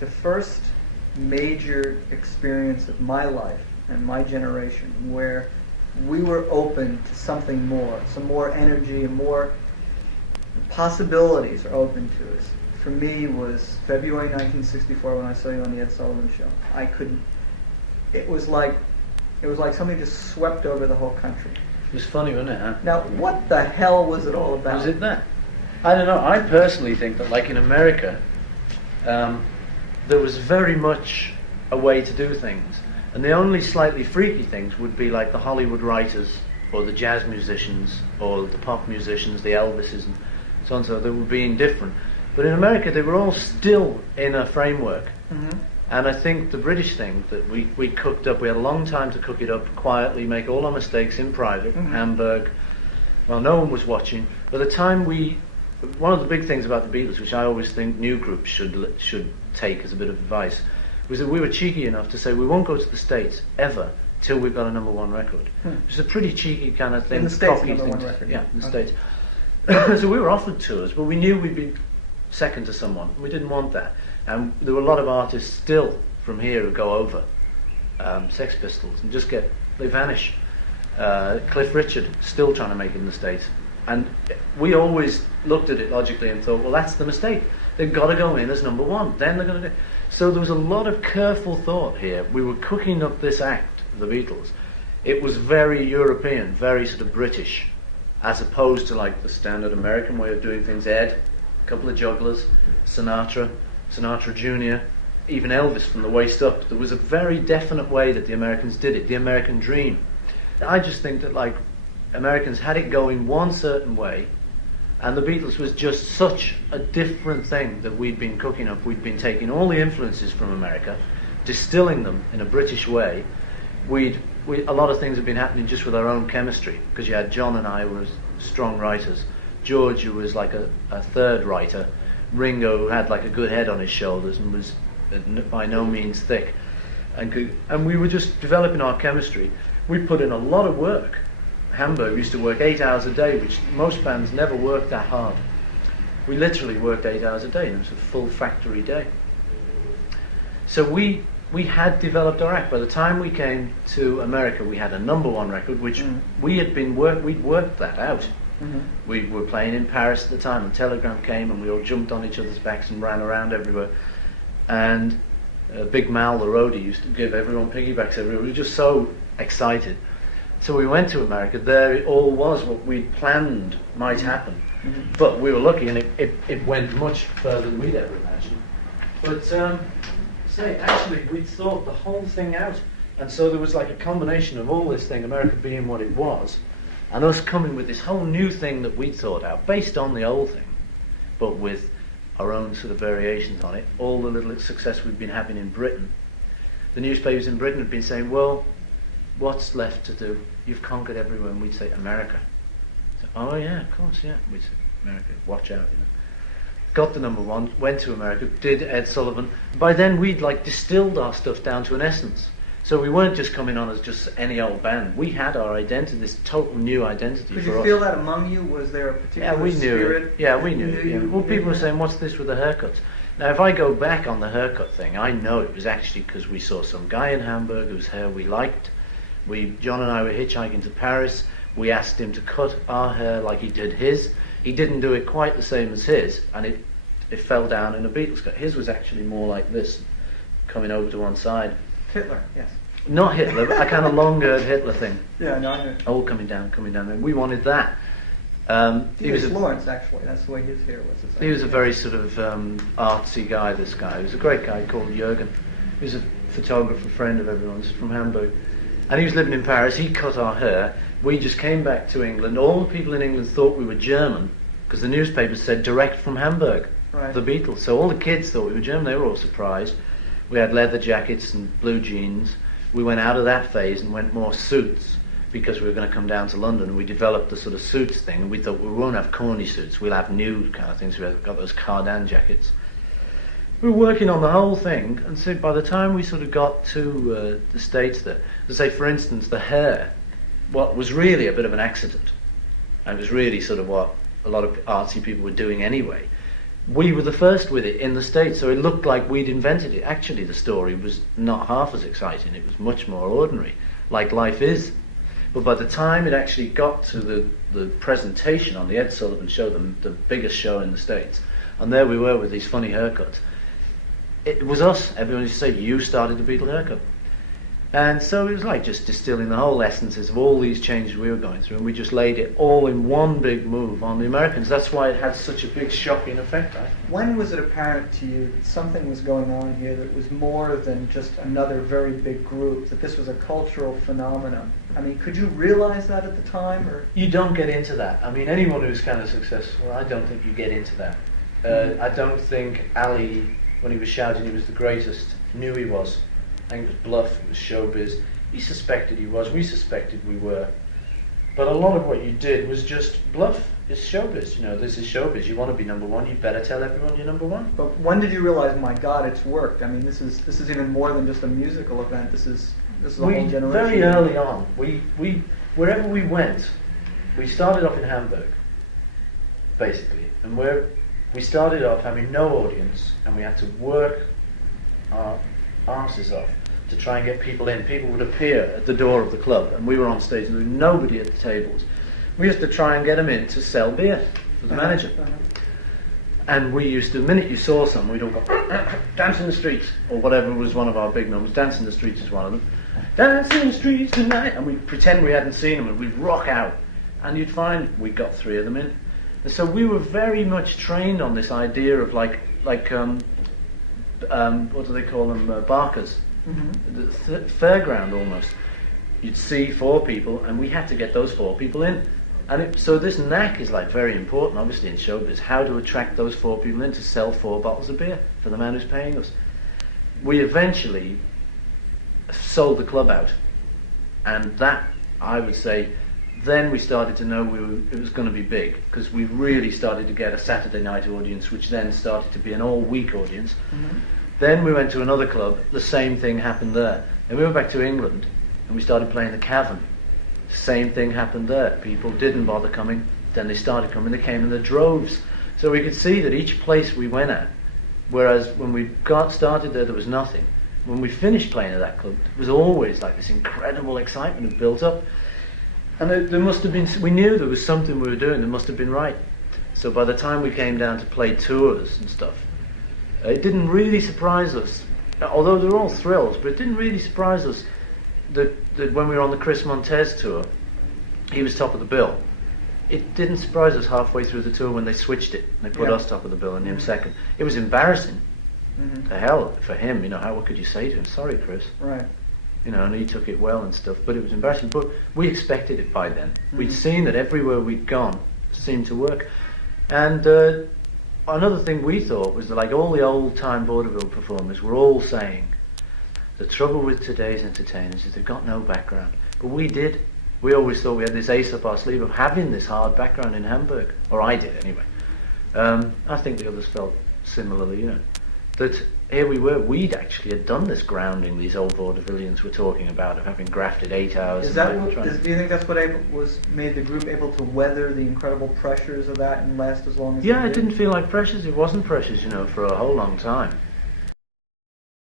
the first major experience of my life and my generation where we were open to something more, some more energy and more possibilities are open to us. For me, was February 1964 when I saw you on the Ed Sullivan Show. I couldn't. It was like something just swept over the whole country. It was funny, wasn't it? Huh? Now, what the hell was it all about? Was it that? I don't know. I personally think that, like in America, there was very much a way to do things, and the only slightly freaky things would be like the Hollywood writers, or the jazz musicians, or the pop musicians, the Elvises, and so on. So they were being different. But in America, they were all still in a framework. Mm-hmm. And I think the British thing that we cooked up, we had a long time to cook it up quietly, make all our mistakes in private, Hamburg, well, no one was watching. By the time one of the big things about the Beatles, which I always think new groups should take as a bit of advice, was that we were cheeky enough to say we won't go to the States ever till we've got a #1 record. It's a pretty cheeky kind of thing. In the States, #1 record. Yeah, in the States. So we were offered tours, but we knew we'd be second to someone. We didn't want that. And there were a lot of artists still from here who go over, Sex Pistols, and they vanish. Cliff Richard, still trying to make it in the States. And we always looked at it logically and thought, well, that's the mistake. They've got to go in as #1. Then they're going to do. So there was a lot of careful thought here. We were cooking up this act, the Beatles. It was very European, very sort of British, as opposed to like the standard American way of doing things. Ed, a couple of jugglers, Sinatra Jr., even Elvis from the waist up. There was a very definite way that the Americans did it, the American dream. I just think that like Americans had it going one certain way, and the Beatles was just such a different thing that we'd been cooking up. We'd been taking all the influences from America, distilling them in a British way. A lot of things had been happening just with our own chemistry, because you had John and I were strong writers, George, who was like a third writer, Ringo, who had like a good head on his shoulders and was by no means thick, and we were just developing our chemistry. We put in a lot of work. Hamburg used to work 8 hours a day, which most bands never worked that hard. We literally worked 8 hours a day, and it was a full factory day. So we had developed our act. By the time we came to America, we had a #1 record, which we'd worked that out. We were playing in Paris at the time, and Telegram came, and we all jumped on each other's backs and ran around everywhere. And Big Mal, the roadie, used to give everyone piggybacks everywhere. We were just so excited. So we went to America. There it all was what we'd planned might happen. But we were lucky, and it went much further than we'd ever imagined. But actually, we'd thought the whole thing out. And so there was like a combination of all this thing, America being what it was, and us coming with this whole new thing that we'd thought out, based on the old thing, but with our own sort of variations on it. All the little success we'd been having in Britain. The newspapers in Britain had been saying, well, what's left to do? You've conquered everywhere. And we'd say, America. So, oh yeah, of course, yeah. We'd say, America, watch out. Got the #1, went to America, did Ed Sullivan. By then we'd like distilled our stuff down to an essence. So we weren't just coming on as just any old band. We had our identity, this total new identity for us. Did you feel that among you? Was there a particular spirit? Yeah, we knew it. Yeah. Well, people were saying, what's this with the haircuts? Now, if I go back on the haircut thing, I know it was actually because we saw some guy in Hamburg whose hair we liked. John and I were hitchhiking to Paris. We asked him to cut our hair like he did his. He didn't do it quite the same as his, and it fell down in a Beatles cut. His was actually more like this, coming over to one side. Hitler, yes. Not Hitler, but a kind of long-haired Hitler thing. Yeah, no, I know. All coming down. And we wanted that. He was Lawrence, actually. That's the way his hair was. He was a very sort of artsy guy, this guy. He was a great guy called Jürgen. He was a photographer, friend of everyone's from Hamburg. And he was living in Paris. He cut our hair. We just came back to England. All the people in England thought we were German, because the newspapers said direct from Hamburg, right. The Beatles. So all the kids thought we were German. They were all surprised. We had leather jackets and blue jeans. We went out of that phase and went more suits, because we were going to come down to London, and we developed the sort of suits thing, and we thought we won't have corny suits, we'll have nude kind of things. We got those cardan jackets. We were working on the whole thing, and so by the time we sort of got to the States there, to say, for instance, the hair, what was really a bit of an accident, and it was really sort of what a lot of artsy people were doing anyway. we were the first with it in the States, so it looked like we'd invented it. Actually, the story was not half as exciting. It was much more ordinary, like life is. But by the time it actually got to the presentation on the Ed Sullivan Show, the biggest show in the States, and there we were with these funny haircuts, it was us. Everyone used to say, you started the Beatle haircut. And so it was like just distilling the whole essences of all these changes we were going through, and we just laid it all in one big move on the Americans. That's why it had such a big shocking effect, I think. When was it apparent to you that something was going on here that was more than just another very big group, that this was a cultural phenomenon? I mean, could you realize that at the time? Or You don't get into that. I mean, anyone who's kind of successful, I don't think you get into that. I don't think Ali, when he was shouting he was the greatest, knew he was. I think it was bluff, it was showbiz. He suspected he was, we suspected we were. But a lot of what you did was just bluff. It's showbiz, you know, this is showbiz. You want to be number one, you better tell everyone you're number one. But when did you realize, my God, it's worked? I mean, this is even more than just a musical event. This is a whole generation. Very early on, we wherever we went, we started off in Hamburg, basically. And we started off having no audience, and we had to work our arses off to try and get people in. People would appear at the door of the club, and we were on stage, and there was nobody at the tables. We used to try and get them in to sell beer for the manager. And we used to, the minute you saw someone, we'd all go, dance in the streets, or whatever was one of our big numbers. Dance in the streets is one of them. Dance in the streets tonight, and we'd pretend we hadn't seen them, and we'd rock out, and you'd find we got 3 of them in. And so we were very much trained on this idea of like what do they call them? Barkers. The fairground almost. You'd see 4 people, and we had to get those 4 people in. And so this knack is like very important, obviously, in showbiz. How to attract those 4 people in to sell 4 bottles of beer for the man who's paying us. We eventually sold the club out, and that, I would say, then we started to know it was going to be big, because we really started to get a Saturday night audience, which then started to be an all-week audience. Then we went to another club, the same thing happened there. Then we went back to England, and we started playing the Cavern. Same thing happened there. People didn't bother coming, then they started coming, they came in the droves. So we could see that each place we went at, whereas when we got started there was nothing. When we finished playing at that club, it was always like this incredible excitement had built up. And there must have been, we knew there was something we were doing that must have been right. So by the time we came down to play tours and stuff, it didn't really surprise us, although they were all thrills, but it didn't really surprise us that when we were on the Chris Montez tour, he was top of the bill. It didn't surprise us halfway through the tour when they switched it. They put us top of the bill and him second. It was embarrassing. The hell for him, you know, what could you say to him? Sorry, Chris. Right. You know, and he took it well and stuff, but it was embarrassing. But we expected it by then. We'd seen that everywhere we'd gone it seemed to work. And another thing we thought was that, like all the old-time vaudeville performers were all saying, the trouble with today's entertainers is they've got no background. But we did. We always thought we had this ace up our sleeve of having this hard background in Hamburg. Or I did, anyway. I think the others felt similarly, you know. That here we were, we'd actually had done this grounding these old vaudevillians were talking about, of having grafted 8 hours. Is that what, do you think that's what made the group able to weather the incredible pressures of that and last as long as it didn't feel like pressures. It wasn't pressures, you know, for a whole long time.